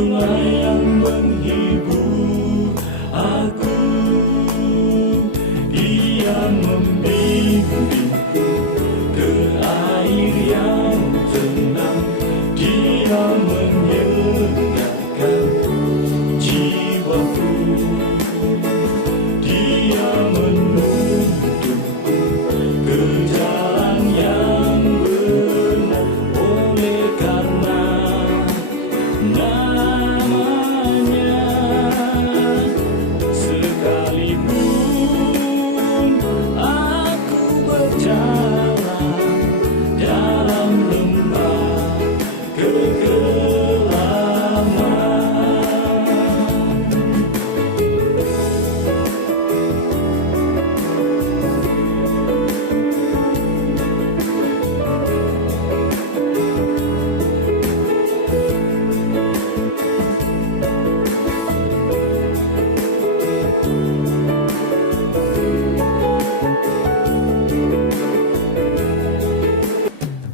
itulah yang menghibur aku. Dia membimbingku ke air yang tenang, Dia menyegarkan jiwaku. Dia menuntunku ke jalan yang benar, oleh karena namanya. Sekalipun aku berjalan dalam lembah kegelapan,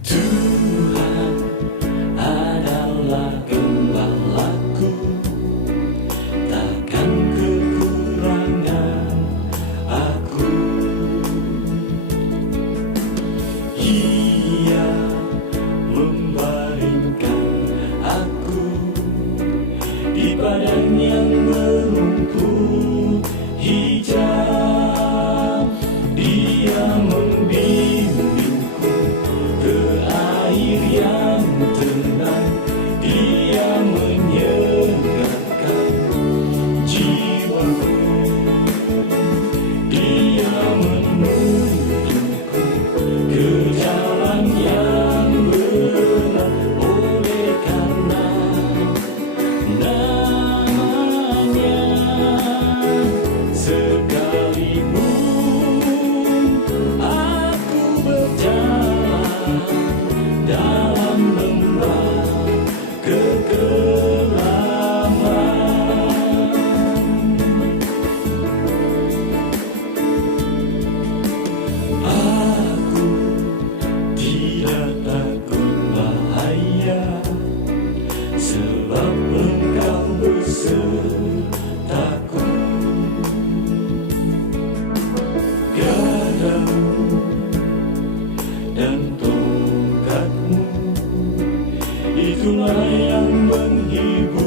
Tuhan adalah gembalaku, takkan kekurangan aku. Ia membaringkan aku di padang yang berumput hijau. Dia membimbingku ke air yang tenang, Dia menyegarkan jiwaku. Dia menuntunku ke jalan yang benar, oleh karena namanya. Sekalipun aku berjalan dalam lembah kegelapan, aku tidak takut bahaya, sebab Engkau besertaku. Gadamu dan tongkatmu, itulah yang menghibur